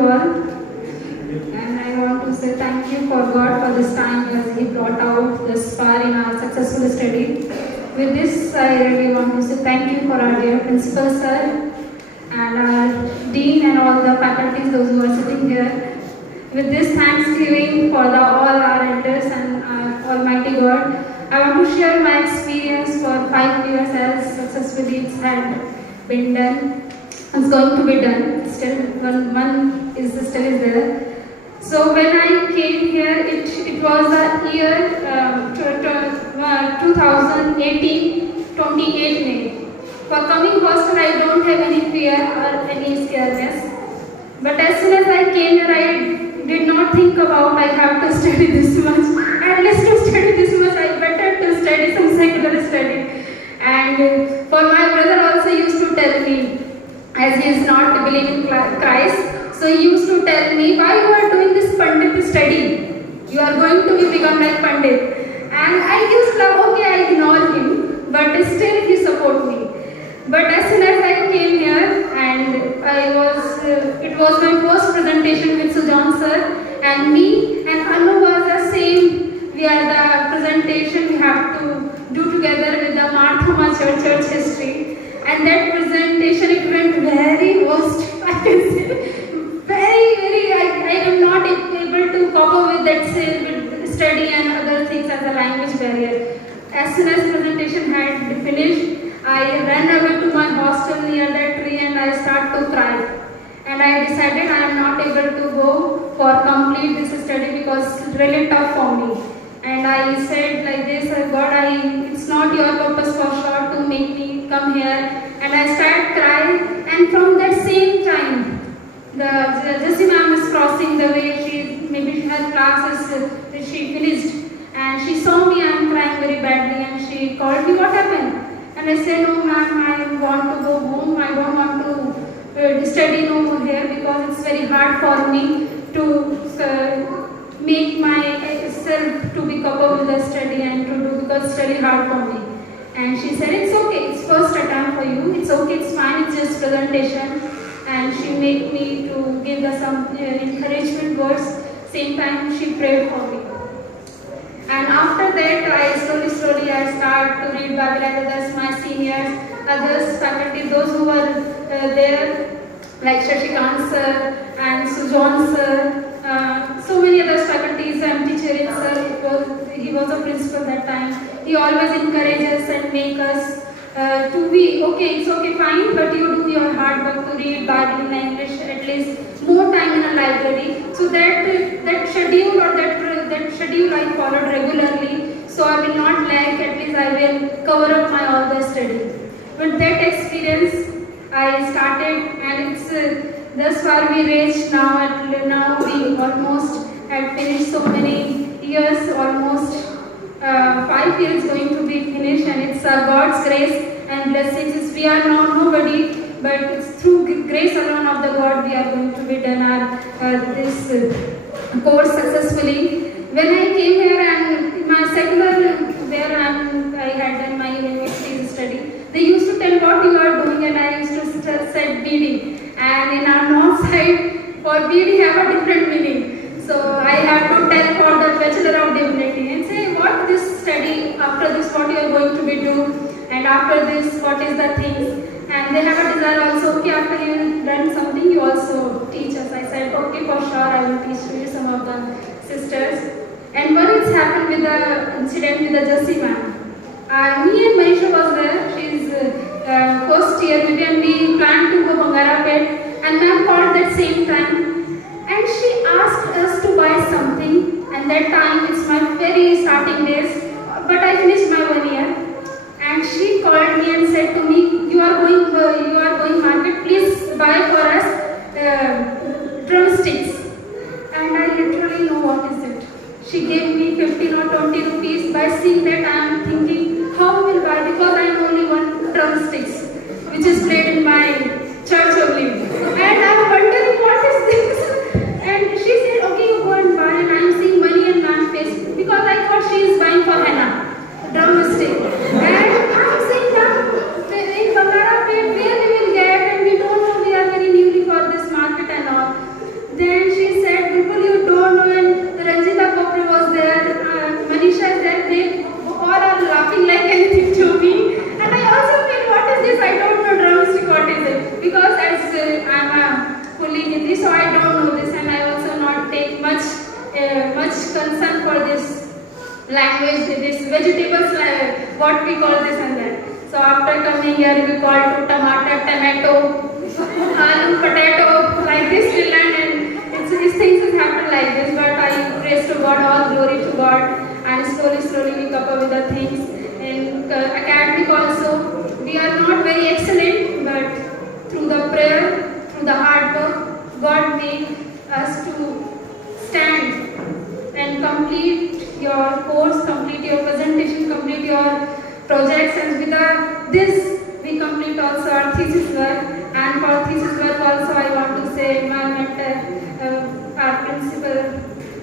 you all. And I want to say thank you for God for this time as He brought out this far in our successful study. With this, I really want to say thank you for our dear principal sir and our dean and all the faculties, those who are sitting here. With this thanksgiving for all our elders and our Almighty God, I want to share my experience for 5 years as successfully it had been done. It's going to be done. Still, one is still there. So when I came here, it was the year 2018, 28 May. For coming hostel, I don't have any fear or any scaredness. But as soon as I came here, I did not think about I have to study this much. At least to study this much, I better to study some secular study. And for my brother also used to tell me, as he is not believing Christ, so he used to tell me, why you are doing this Pandit study? You are going to become like Pandit. And I used to, okay, I ignore him, but still he support me. But as soon as I came here, and it was my first presentation with Sujan sir, and me and Anu was the same. We are the presentation we have to do together with the Marthama church history. And that presentation, it went very worst, I can say. Very, I am not able to cope up with that with study and other things as a language barrier. As soon as presentation had finished, I ran away to my hostel near that tree and I started to cry. And I decided I am not able to go for complete this study because it's really tough for me. And I said like this, God, it's not your purpose for sure to make me come here. And I started crying. And from that same time, the Jessie ma'am is crossing the way. Maybe her classes she finished, and she saw me. I am crying very badly, and she called me. What happened? And I said, no ma'am, I want to go home. I don't want to study no more here because it's very hard for me to make myself to be capable with the study and to do because study hard for me. And she said, it's okay. It's first attempt for you. It's okay. It's fine. It's just presentation. And she made me to give some encouragement words. Same time she prayed for me. And after that, I slowly I start to read Bible and others, my seniors, others faculty, those who were there, like Shashikant sir and Sujan sir, so many other faculties and teacher sir. He was a principal that time. He always encourages and make us to be okay. It's okay, fine, but you do your hard work to read Bible in English at least more time in a library. So that schedule or that schedule I followed regularly. So I will not lack. At least I will cover up my all the study. With that experience, I started, and it's thus far we reached now. Now we almost had finished so many years, almost 5 years going to be finished, and it's God's grace and blessings. We are not nobody, but it's through grace alone of the God we are going to be done our this course successfully. When I came here and my secular where I had done my university study, they used to tell what you are doing, and I used to say BD. And in our north side, for BD have a different meaning. So I have to tell for the Bachelor of Divinity and say what this study, after this what you are going to be do, and after this what is the thing. And they have a desire also, okay, after you done something you also teach us. I said, okay, for sure I will teach you some of the sisters. And what has happened with the incident with the Jessie ma'am. Me and Manisha was there. She's first year maybe, and we planned to go Bangarapet, and ma'am called that same time, and she asked us to buy something. And that time it's my very starting days, but I finished my 1 year. And she called me and said to me, you are going market, please buy for us drumsticks. And I literally know what is it. She gave me 15 or 20 rupees. By seeing that I am thinking, how will buy, because I know only one drumsticks, which is played in my church only. And I am wondering what is this. And she said, okay, you go and buy. And I am seeing money in my face because I thought she is buying for henna, drumstick. And I am saying that in Bangarapet, where we will get, and we don't know, we are very newly for this market and all. we call this and that. So after coming here, we call to tomato, aloo, potato, like this we learn, and these things has happened like this. But I praise to God, all glory to God, and slowly we come up with the things. In academic also, we are not very excellent, but through the prayer, through the hard work, God made us to stand and complete your course, complete your presentation, complete your projects, and with this we complete also our thesis work. And for thesis work also I want to say my mentor, our principal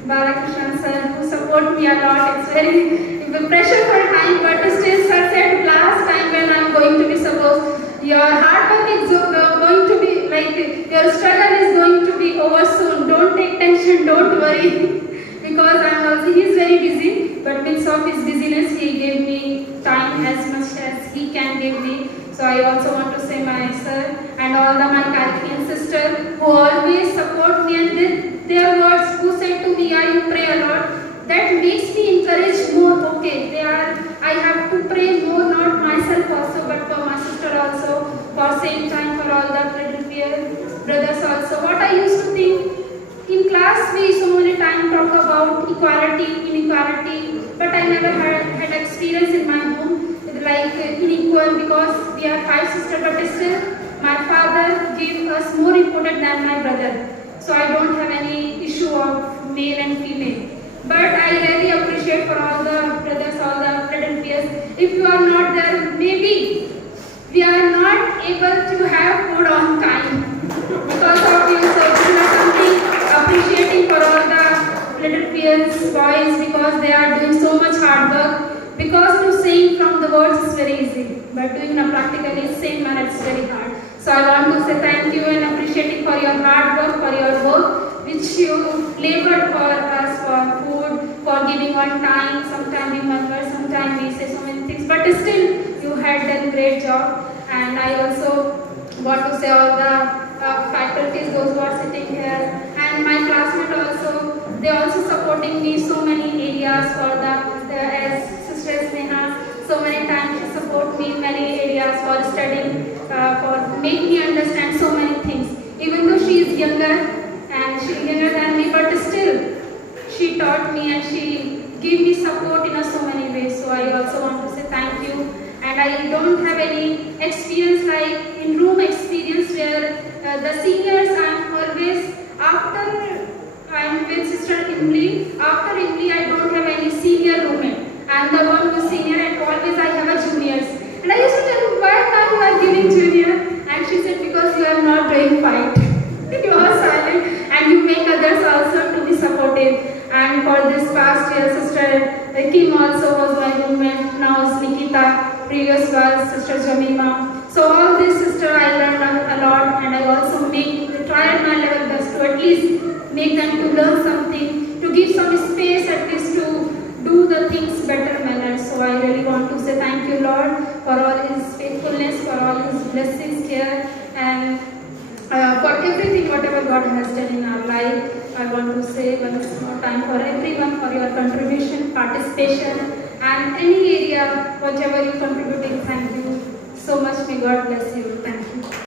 Balakrishnan sir, who support me a lot. It's very pressure for time, but still sir said last time when I'm going to be supposed, your hard work is going to be like, your struggle is going to be over soon. Don't take tension, don't worry. Because he's very busy, but midst of his busyness, he gave me time as much as he can give me. So I also want to say my sir and all my Caribbean sister who always support me, and their words who said to me, "I pray a lot." That makes me encourage more. Okay, I have to pray more, not myself also, but for my sister also. For same time for all the brothers also. What I used to think. In class, we so many times talk about equality, inequality, but I never had experience in my home like unequal, because we are 5 sisters, but still my father gave us more important than my brother. So I don't have any issue of male and female. But I really appreciate for all the brothers, all the present peers. If you are not there, maybe we are not able to have food on time because of you. So this is something appreciating for all the little peers, boys, because they are doing so much hard work. Because to saying from the words is very easy, but doing in a practically same manner it's very hard. So I want to say thank you and appreciating for your hard work, for your work, which you labored for us, for food, for giving on time. Sometimes we murmur, sometimes we say so many things, but still you had done great job. And I also want to say all the faculties, those who are sitting here, and my classmates also, they also supporting me so many areas for as Sister Sneha, so many times she support me in many areas for studying, for make me understand so many things. Even though she is younger and she is younger than me, but still she taught me and she gave me support in so many ways. So I also want to say thank you. And I don't have any experience like in room experience where the seniors I'm always after I'm with Sister Imli. After Imli I don't have any senior roommate. I'm the one who's senior and always I have a juniors. And I used to tell her, why now you are giving junior? And she said, because you are not doing fight. You are silent and you make others also to be supportive. And for this past year, Sister Kim also was my roommate. Now is Nikita. Previous was Sister Jamima. So all these sisters I learned a lot, and I also try at my level best to at least make them to learn something, to give some space at least to do the things better manner. So I really want to say thank you, Lord, for all His faithfulness, for all His blessings here, and for everything whatever God has done in our life. I want to say once more time for everyone for your contribution, participation, and any area whatever you contributing. Thank you so much. May God bless you. Thank you.